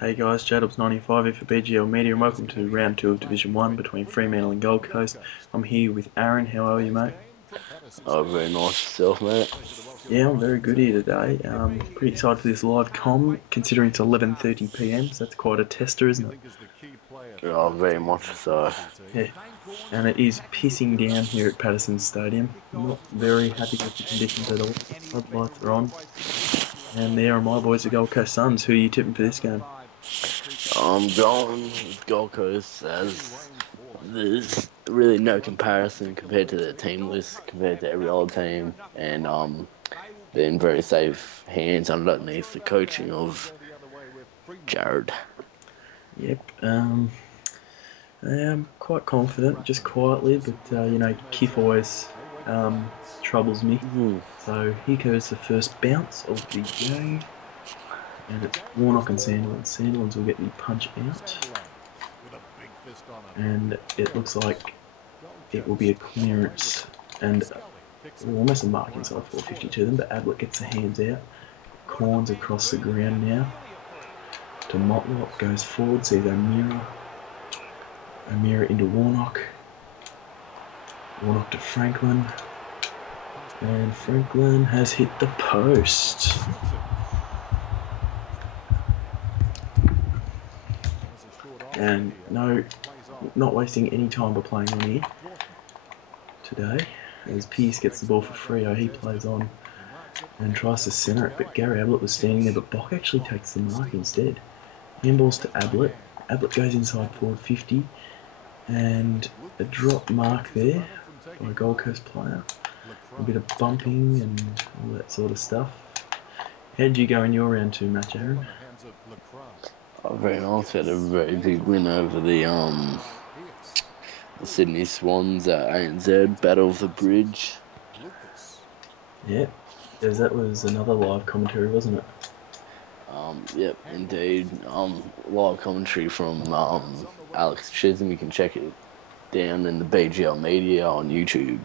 Hey guys, Jadobs95 here for BGL Media and welcome to round 2 of Division 1 between Fremantle and Gold Coast. I'm here with Aaron. How are you, mate? Oh, very nice yourself, mate. Yeah, I'm very good here today. Pretty excited for this live com, considering it's 11:30 p.m, so that's quite a tester, isn't it? Oh, very much so. Yeah, and it is pissing down here at Patersons Stadium. Not very happy with the conditions at all. Floodlights are on. And there are my boys, the Gold Coast Suns. Who are you tipping for this game? I'm going with Gold Coast as there's really no comparison compared to their team list, compared to every other team, and they're in very safe hands underneath the coaching of Jared. Yep, I'm quite confident, just quietly, but Kif always troubles me. Hmm. So here goes the first bounce of the game, and it's Warnock and Sandilands. Sandilands will get the punch out, and it looks like it will be a clearance, and almost a mark inside 450 to them, but Ablett gets the hands out. Corns across the ground now to Motlop, goes forward, sees O'Meara. O'Meara into Warnock. Warnock to Franklin. And Franklin has hit the post. And no, not wasting any time by playing on here today, as Pearce gets the ball for Freo. He plays on and tries to centre it, but Gary Ablett was standing there, but Bock actually takes the mark instead. Handballs to Ablett. Ablett goes inside forward 50, and a drop mark there by a Gold Coast player. A bit of bumping and all that sort of stuff. How did you go in your round 2 match, Aaron? Oh, very nice. Had a very big win over the Sydney Swans at ANZ Battle of the Bridge. Yeah, as that was another live commentary, wasn't it? Yep, indeed. Live commentary from Alex Chisholm. You can check it down in the BGL Media on YouTube.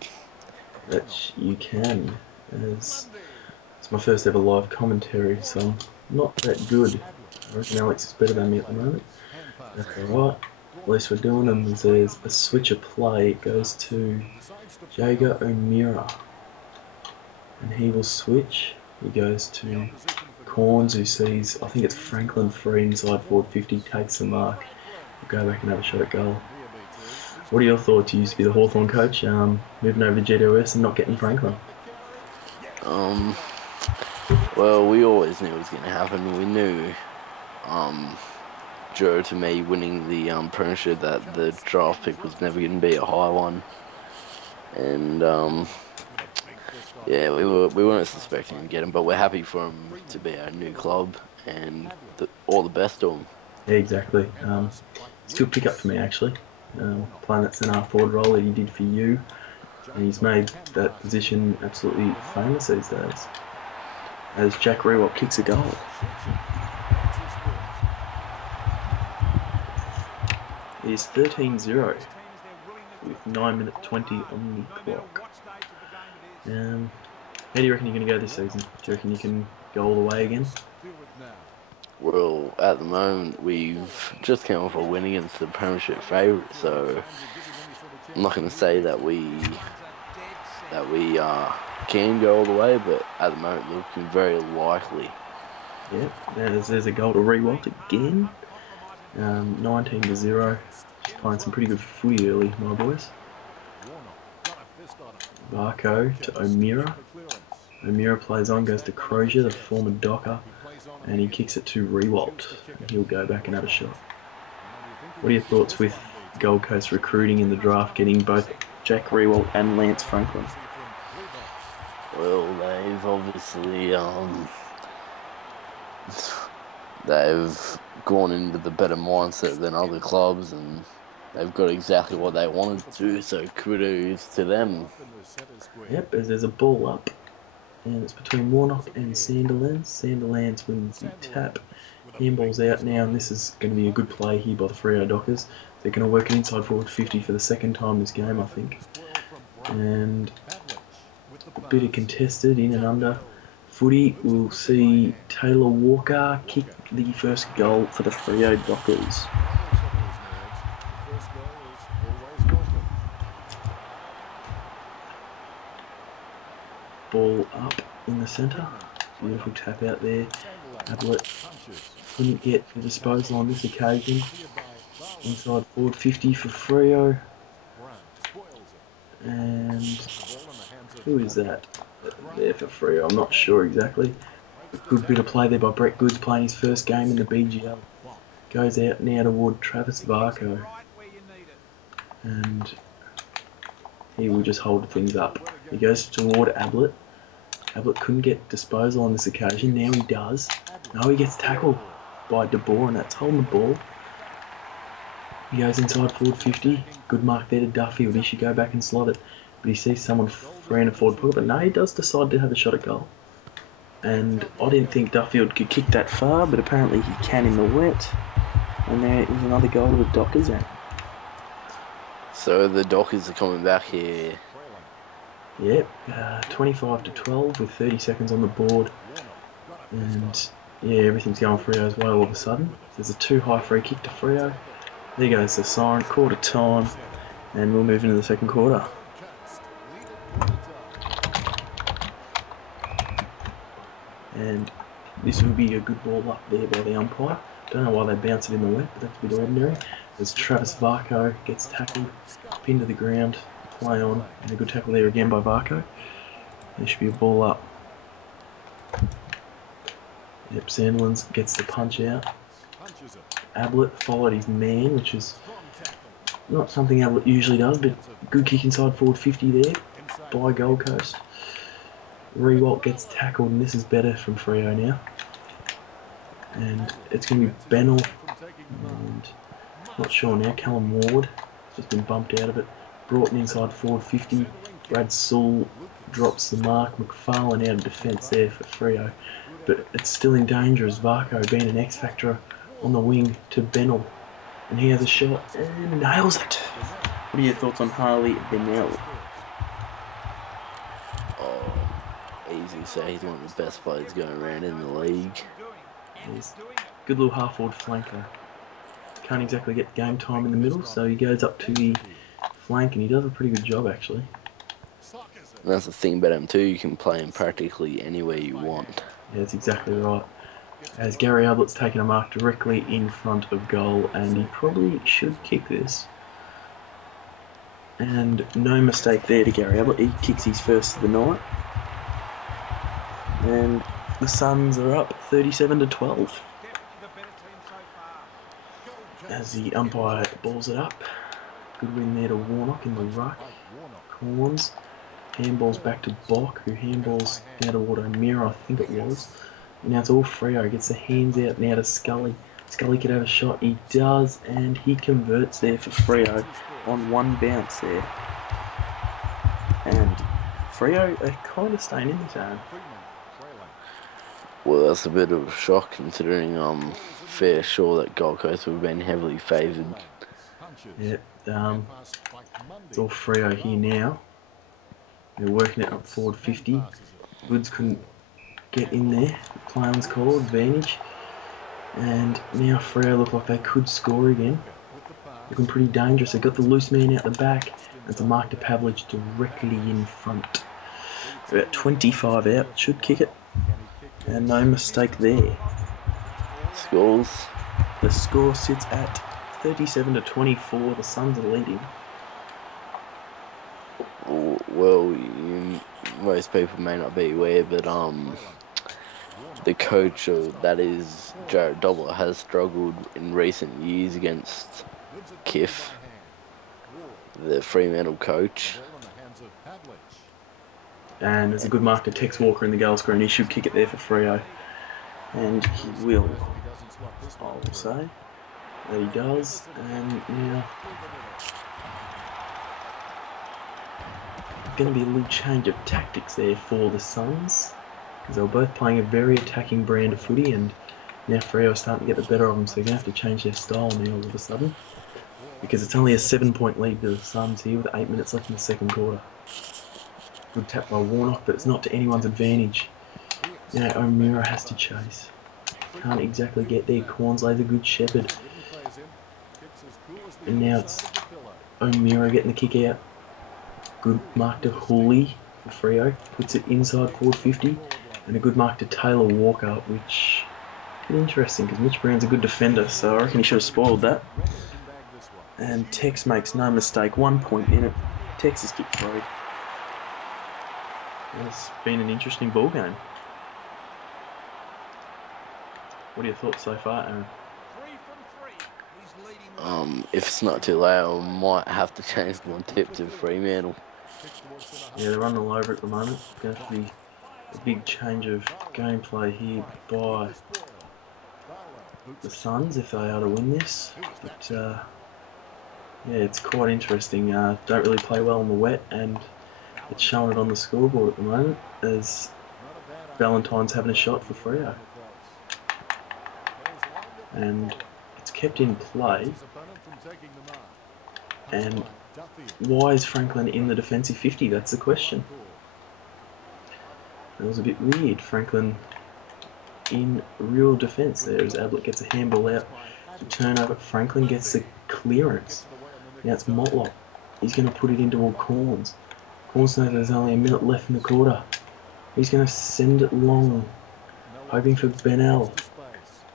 That you can. As it's my first ever live commentary, so I'm not that good. I reckon Alex is better than me at the moment. That's alright. At least we're doing them. There's a switch of play. It goes to Jager O'Meara. And he will switch. He goes to Corns, who sees, I think it's Franklin free inside forward 50, takes the mark. We'll go back and have a shot at goal. What are your thoughts? You used to be the Hawthorn coach, moving over to GWS and not getting Franklin. Well, we always knew it was going to happen. We knew, Joe to me winning the premiership, that the draft pick was never going to be a high one, and yeah, we weren't suspecting him to get him, but we're happy for him to be our new club, and all the best to him. Yeah, exactly. It's a good pick up for me, actually. Playing that centre forward role that he did for you, and he's made that position absolutely famous these days. As Jack Rewalt kicks a goal. It is 13-0 with 9 minutes 20 on the clock. How do you reckon you're going to go this season? Do you reckon you can go all the way again? Well, at the moment, we've just come off a win against the premiership favourite, so I'm not going to say that we can go all the way, but at the moment, looking very likely. Yeah, there's a goal to Rewalt again. 19-0. Just playing some pretty good footy early, my boys. Barco to O'Meara. O'Meara plays on, goes to Crozier, the former Docker, and he kicks it to Rewalt. He'll go back and have a shot. What are your thoughts with Gold Coast recruiting in the draft, getting both Jack Rewalt and Lance Franklin? Well, they've obviously they've gone into the better mindset than other clubs, and they've got exactly what they wanted to, so kudos to them. Yep, as there's a ball up, and it's between Warnock and Sandilands. Sandilands wins the tap. Handball's out now, and this is going to be a good play here by the Freo Dockers. They're going to work it inside forward 50 for the second time this game, I think. And a bit of contested in and under footy. We'll see Taylor Walker kick the first goal for the Freo Dockers. Ball up in the centre. Beautiful tap out there. Ablett couldn't get the disposal on this occasion. Inside forward 50 for Freo. And who is that there for Freo? I'm not sure exactly. A good bit of play there by Brett Goods, playing his first game in the BGL. Goes out now toward Travis Varco. And he will just hold things up. He goes toward Ablett. Ablett couldn't get disposal on this occasion. Now he does. Now he gets tackled by De Boer, and that's holding the ball. He goes inside forward 50. Good mark there to Duffield. He should go back and slot it. But he sees someone free in a forward pocket. But no, he does decide to have a shot at goal. And I didn't think Duffield could kick that far, but apparently he can in the wet. And there is another goal to the Dockers end. So the Dockers are coming back here. Yep, 25 to 12 with 30 seconds on the board. And yeah, everything's going Freo's way all of a sudden. There's a too high free kick to Freo. There goes the siren, quarter time, and we'll move into the second quarter. And this will be a good ball up there by the umpire. Don't know why they bounce it in the wet, but that's a bit ordinary. As Travis Varco gets tackled, pinned to the ground, play on, and a good tackle there again by Varco. There should be a ball up. Yep, Sandlands gets the punch out. Ablett followed his man, which is not something Ablett usually does, but good kick inside forward 50 there by Gold Coast. Rewalt gets tackled, and this is better from Freo now. And it's going to be Bennell, and not sure now, Callum Ward has just been bumped out of it. Broughton inside forward 50. Brad Sewell drops the mark. McFarlane out of defence there for Freo. But it's still in danger as Varco being an X-Factor on the wing to Bennell. And he has a shot and nails it. What are your thoughts on Harley Bennell? Oh, easy to say he's one of the best players going around in the league. He's a good little half-forward flanker. Can't exactly get game time in the middle, so he goes up to the flank and he does a pretty good job actually. And that's the thing about him too, you can play him practically anywhere you want. Yeah, that's exactly right. As Gary Ablett's taken a mark directly in front of goal, and he probably should kick this. And no mistake there to Gary Ablett. He kicks his first of the night. And the Suns are up 37 to 12. As the umpire balls it up. Good win there to Warnock in the ruck. Corns. Handballs back to Bock, who handballs now toward O'Meara, I think it was. And now it's all Freo. Gets the hands out now to Scully. Scully could have a shot. He does, and he converts there for Freo on one bounce there. And Freo are kind of staying in the zone. Well, that's a bit of a shock considering fair sure that Gold Coast would have been heavily favoured. Yeah, it's all Freo here now. They're working it up forward 50. Woods couldn't get in there. Play on's called, advantage. And now Freo look like they could score again. Looking pretty dangerous. They've got the loose man out the back. And it's a mark to Pavlich directly in front. About 25 out. Should kick it. And no mistake there. Scores. The score sits at 37 to 24. The Suns are leading. Well, most people may not be aware, but the coach, that is Jared Dobler, has struggled in recent years against Kiff, the Fremantle coach. And there's a good mark to Tex Walker in the goal scorer, and he should kick it there for Freo. And he will, I will say. That he does. And now going to be a little change of tactics there for the Suns, because they were both playing a very attacking brand of footy, and now Freo are starting to get the better of them, so they're going to have to change their style now all of a sudden, because it's only a 7-point lead to the Suns here with 8 minutes left in the second quarter. Good tap by Warnock, but it's not to anyone's advantage. Now O'Meara has to chase. Can't exactly get there. Corns lays a good shepherd. And now it's O'Meara getting the kick out. Good mark to Hooley for Freo. Puts it inside forward 50. And a good mark to Taylor Walker, which is interesting because Mitch Brown's a good defender, so I reckon he should have spoiled that. And Tex makes no mistake. 1 point in it. Tex has kicked free. It's been an interesting ball game. What are your thoughts so far, Aaron? If it's not too late, I might have to change my tip to Fremantle. Yeah, they're running all over at the moment. Going to be a big change of gameplay here by the Suns if they are to win this. But yeah, it's quite interesting. Don't really play well in the wet, and it's showing it on the scoreboard at the moment as Valentine's having a shot for Freo. And it's kept in play. And why is Franklin in the defensive 50? That's the question. It was a bit weird. Franklin in real defence there as Ablett gets a handball out. The turnover. Franklin gets the clearance. Now it's Motlop. He's going to put it into all Corns. Corns knows there's only a minute left in the quarter. He's going to send it long, hoping for Benell.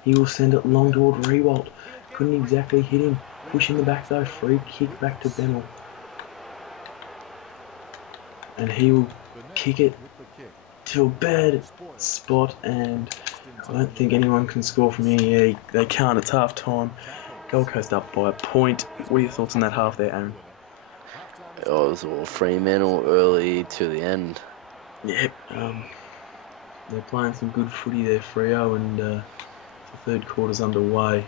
He will send it long toward Rewalt. Couldn't exactly hit him. Pushing the back though. Free kick back to Benell. And he will kick it to a bad spot, and I don't think anyone can score from here. Yeah, they can't. It's half time. Gold Coast up by a point. What are your thoughts on that half there, Aaron? It was all Fremantle early to the end. Yep. They're playing some good footy there, Freo, and the third quarter's underway.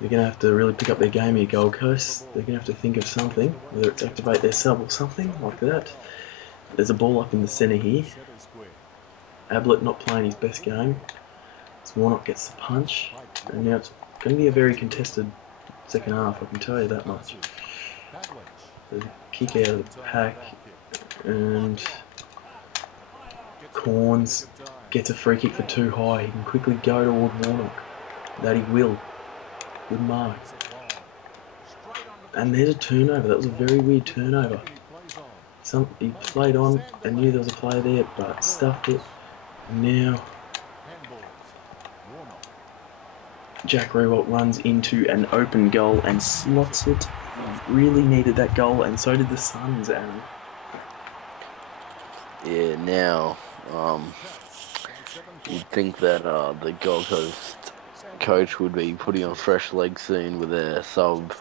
They're going to have to really pick up their game here, Gold Coast. They're going to have to think of something, whether it's activate their sub or something like that. There's a ball up in the centre here. Ablett not playing his best game. So Warnock gets the punch. And now it's going to be a very contested second half, I can tell you that much. There's a kick out of the pack. And Corns gets a free kick for too high. He can quickly go toward Warnock. That he will. Good mark. And there's a turnover. That was a very weird turnover. He played on and knew there was a player there, but stuffed it. Now Jack Rewalt runs into an open goal and slots it. Really needed that goal, and so did the Suns, Aaron. Yeah, now you'd think that the Gold Coast coach would be putting on fresh legs soon with a sub.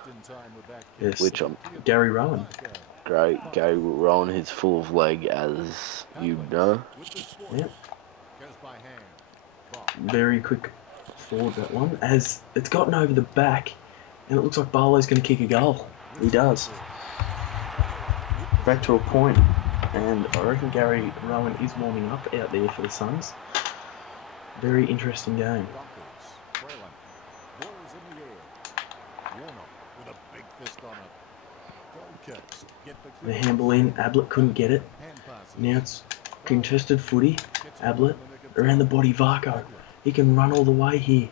Yes, which Gary Rowan. Great, Gary Rowan is full of leg, as you know. Yep. Very quick forward that one, as it's gotten over the back, and it looks like Barlow's going to kick a goal. He does. Back to a point, and I reckon Gary Rowan is warming up out there for the Suns. Very interesting game. The handball in, Ablett couldn't get it. Now it's contested footy. Ablett around the body, Varco. He can run all the way here.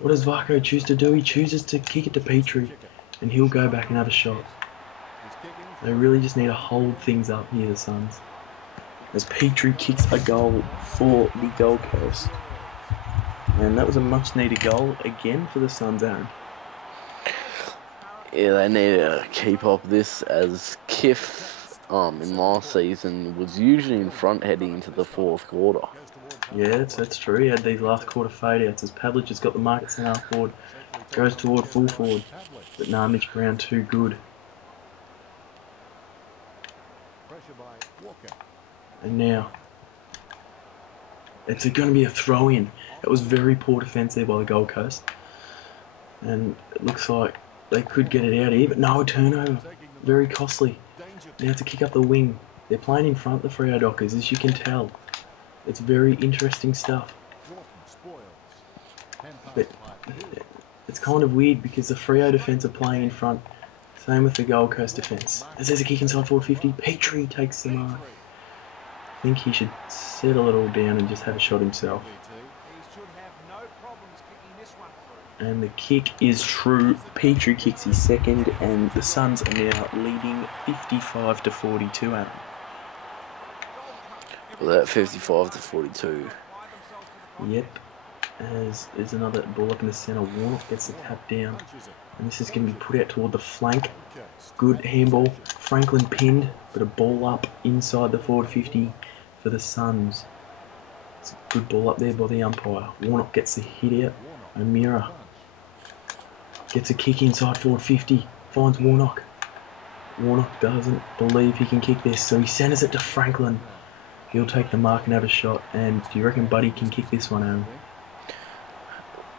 What does Varco choose to do? He chooses to kick it to Petrie, and he'll go back and have a shot. They really just need to hold things up here, the Suns, as Petrie kicks a goal for the Gold Coast. And that was a much needed goal again for the Suns, Aaron. Yeah, they need to keep up this, as Kiff in last season was usually in front heading into the fourth quarter. Yeah, that's true. He had these last quarter fade-outs as Pavlich has got the mark at centre forward, goes toward full forward. But nah, Mitch Brown too good. And now, it's going to be a throw-in. It was very poor defence there by the Gold Coast. And it looks like they could get it out here, but no, a turnover. Very costly. Now to kick up the wing. They're playing in front, the Freo Dockers, as you can tell. It's very interesting stuff. But it's kind of weird because the Freo defence are playing in front. Same with the Gold Coast defence. As there's a kick inside forward 50, Petrie takes the mark. I think he should settle it all down and just have a shot himself. And the kick is true. Petrie kicks his second, and the Suns are now leading 55-42, Aaron. Well, that 55-42. Yep. As there's another ball up in the centre. Warnock gets the tap down. And this is going to be put out toward the flank. Good handball. Franklin pinned, but a ball up inside the forward 50 for the Suns. It's a good ball up there by the umpire. Warnock gets the hit out. O'Meara gets a kick inside forward 50. Finds Warnock. Warnock doesn't believe he can kick this, so he sends it to Franklin. He'll take the mark and have a shot. And do you reckon Buddy can kick this one, Aaron?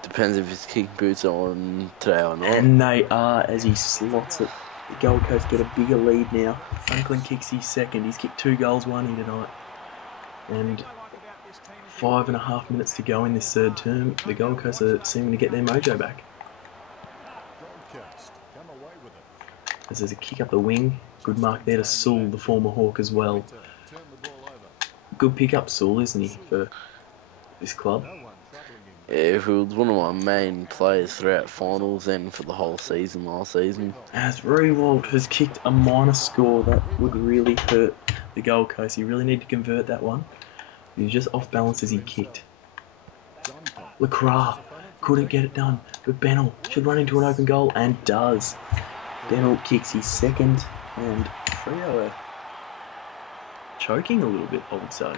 Depends if his kicking boots are on today or not. And they are, as he slots it. The Gold Coast get a bigger lead now. Franklin kicks his second. He's kicked 2 goals, 1 here tonight. And 5.5 minutes to go in this third term. The Gold Coast are seeming to get their mojo back. As there's a kick up the wing. Good mark there to Sewell, the former Hawk as well. Good pick up, Sewell, isn't he, for this club? Yeah, he was one of my main players throughout finals and for the whole season last season. As Rewald has kicked a minor score that would really hurt the Gold Coast. He really need to convert that one. He was just off balance as he kicked. Lacroix couldn't get it done, but Bennell should run into an open goal and does. Bennell kicks his second, and Freo are choking a little bit, I would say.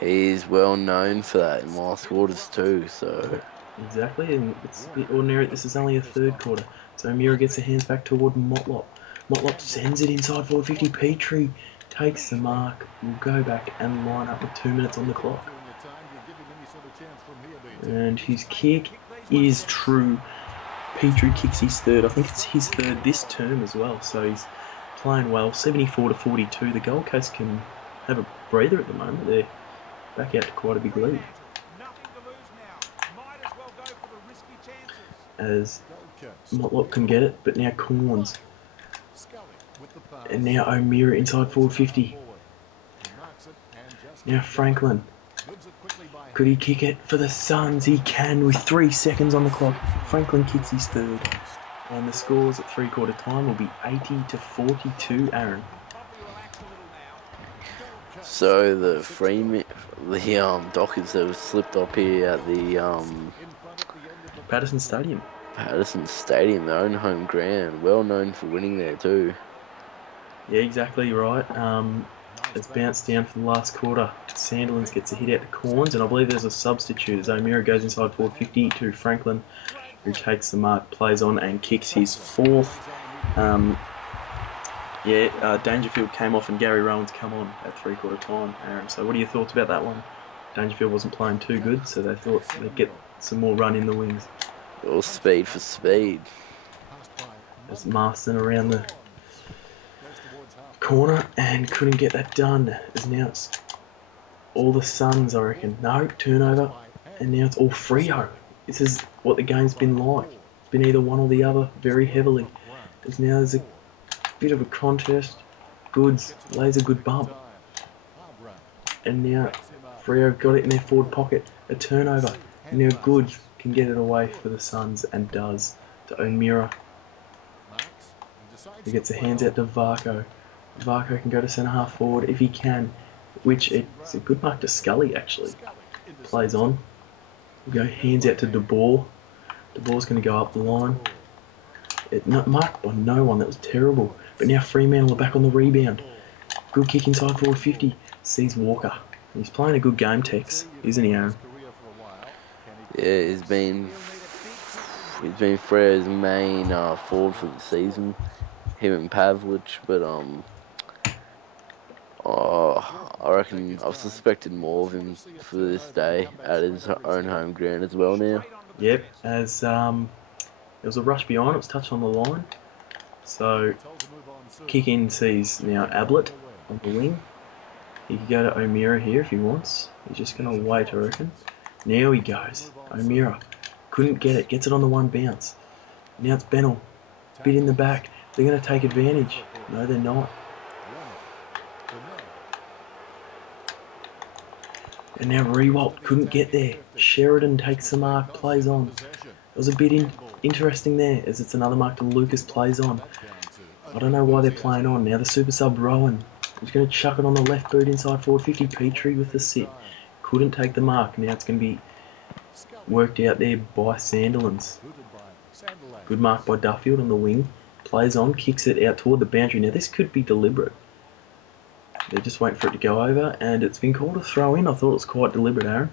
He's well known for that in last quarters too, so... Exactly, and it's a bit ordinary. This is only a third quarter. So O'Meara gets the hands back toward Motlop. Motlop sends it inside forward 50. Petrie takes the mark. Will go back and line up with 2 minutes on the clock. And his kick is true. Petrie kicks his third. I think it's his third this term as well, so he's playing well. 74-42. The Gold Coast can have a breather at the moment. They're back out to quite a big lead. As Motlop can get it, but now Corns. And now O'Meara inside forward 50. Now Franklin. Could he kick it for the Suns? He can with 3 seconds on the clock. Franklin kicks his third. And the scores at 3/4 time will be 80-42, Aaron. So the Dockers have slipped up here at the Patersons Stadium. Patersons Stadium, their own home ground, well known for winning there too. Yeah, exactly right. It's bounced down for the last quarter. Sandilands gets a hit out to Corns, and I believe there's a substitute as O'Meara goes inside 450 to Franklin, who takes the mark, plays on and kicks his fourth. Dangerfield came off and Gary Rowan's come on at 3/4 time, Aaron. So what are your thoughts about that one? Dangerfield wasn't playing too good, so they thought they'd get some more run in the wings. All speed for speed. As Marston around the corner and couldn't get that done. As now it's all the Suns, I reckon. No, turnover, and now it's all Freo. This is what the game's been like. It's been either one or the other very heavily. As now there's a bit of a contest. Goods lays a good bump. And now Freo got it in their forward pocket. A turnover. And now Goods can get it away for the Suns and does to O'Meara. He gets the hands out to Varco. Varco can go to centre half forward if he can, which it's a good mark to Scully actually. Plays on. We'll go hands out to De Boer. De Boer's going to go up the line. Not marked by no one, that was terrible. But now Fremantle are back on the rebound. Good kick inside forward 50. Sees Walker. He's playing a good game, Tex, isn't he, Aaron? Yeah, he's been Freo's main forward for the season. Him and Pavlich, but I reckon I've suspected more of him for this day at his own home ground as well now. Yep, as there was a rush behind, it was touched on the line. So, kick in sees now Ablett on the wing. He can go to O'Meara here if he wants. He's just going to wait, I reckon. Now he goes. O'Meara couldn't get it, gets it on the one bounce. Now it's Bennell. Bit in the back. They're going to take advantage. No, they're not. And now Rewalt couldn't get there. Sheridan takes the mark, plays on. It was a bit interesting there, as it's another mark to Lucas, plays on. I don't know why they're playing on. Now the super sub Rowan. He's going to chuck it on the left boot inside forward 50. Petrie with the sit. Couldn't take the mark. Now it's going to be worked out there by Sandilands. Good mark by Duffield on the wing. Plays on, kicks it out toward the boundary. Now this could be deliberate. They're just waiting for it to go over, and it's been called a throw in. I thought it was quite deliberate, Aaron.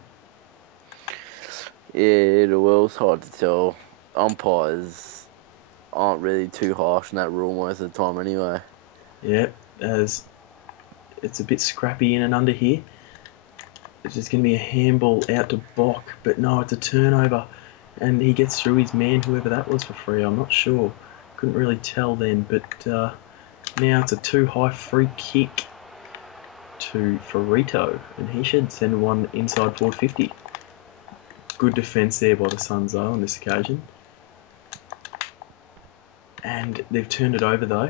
Yeah, well, it's hard to tell. Umpires aren't really too harsh in that rule most of the time anyway. Yeah, as it's a bit scrappy in and under here. It's just going to be a handball out to Bock, but no, it's a turnover. And he gets through his man, whoever that was for free. I'm not sure. Couldn't really tell then, but now it's a too high free kick to Ferrito, and he should send one inside forward 50. Good defence there by the Suns though on this occasion. And they've turned it over though.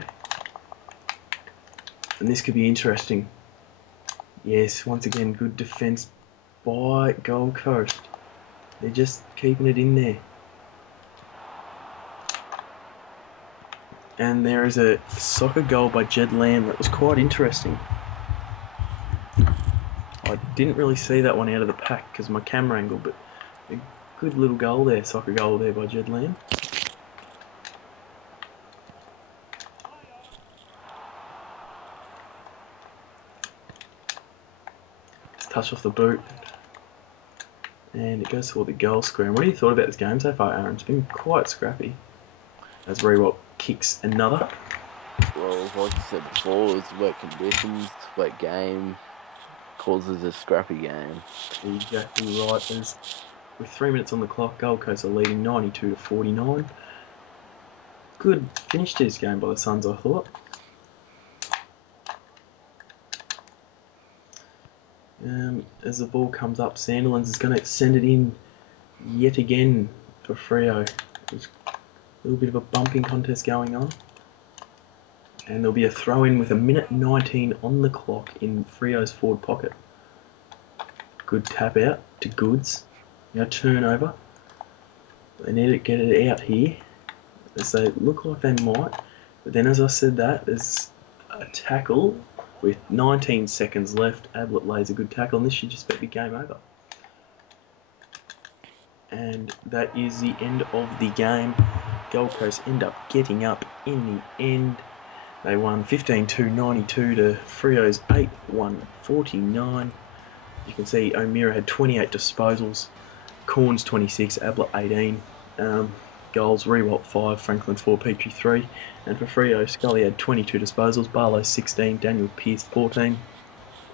And this could be interesting. Yes, once again, good defence by Gold Coast. They're just keeping it in there. And there is a soccer goal by Jed Lamb that was quite interesting. I didn't really see that one out of the pack because of my camera angle, but a good little goal there, soccer goal there by Jed Lamb. Just touch off the boot. And it goes toward the goal square. And what have you thought about this game so far, Aaron? It's been quite scrappy. As Rewalt kicks another. Well, like I said before, it's wet conditions, wet game, causes a scrappy game. Exactly right. With 3 minutes on the clock, Gold Coast are leading 92-49. Good finish to this game by the Suns, I thought. As the ball comes up, Sandilands is going to send it in yet again for Freo. There's a little bit of a bumping contest going on. And there'll be a throw in with 1:19 on the clock in Freo's forward pocket. Good tap out to Goods. Now turnover. They need to get it out here. As they look like they might. But then as I said that, there's a tackle with 19 seconds left. Ablett lays a good tackle, and this should just be game over. And that is the end of the game. Gold Coast end up getting up in the end. They won 15-92 to Freo's 8-1-49. You can see O'Meara had 28 disposals, Corns 26, Ablett 18. Goals, Rewalt 5, Franklin 4, Petrie 3. And for Freo, Scully had 22 disposals, Barlow 16, Daniel Pearce 14.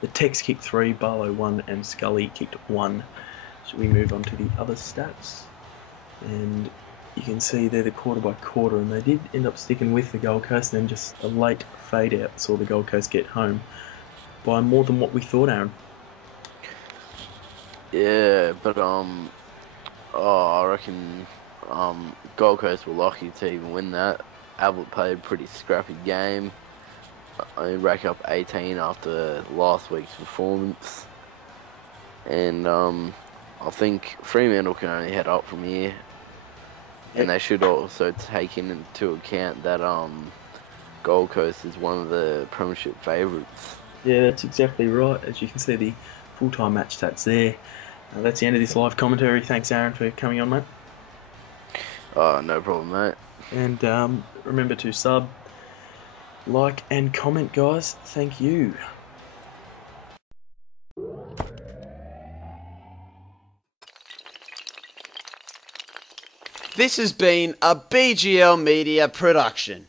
The Tex kicked 3, Barlow 1, and Scully kicked 1. Should we move on to the other stats? And you can see they're the quarter by quarter, and they did end up sticking with the Gold Coast, and then just a late fade out saw the Gold Coast get home by more than what we thought, Aaron. Yeah, but I reckon Gold Coast were lucky to even win that. Ablett played a pretty scrappy game. I rack up 18 after last week's performance, and I think Fremantle can only head up from here. And they should also take into account that Gold Coast is one of the premiership favourites. Yeah, that's exactly right. As you can see, the full-time match stats there. That's the end of this live commentary. Thanks, Aaron, for coming on, mate. No problem, mate. And remember to sub, like, and comment, guys. Thank you. This has been a BGL Media production.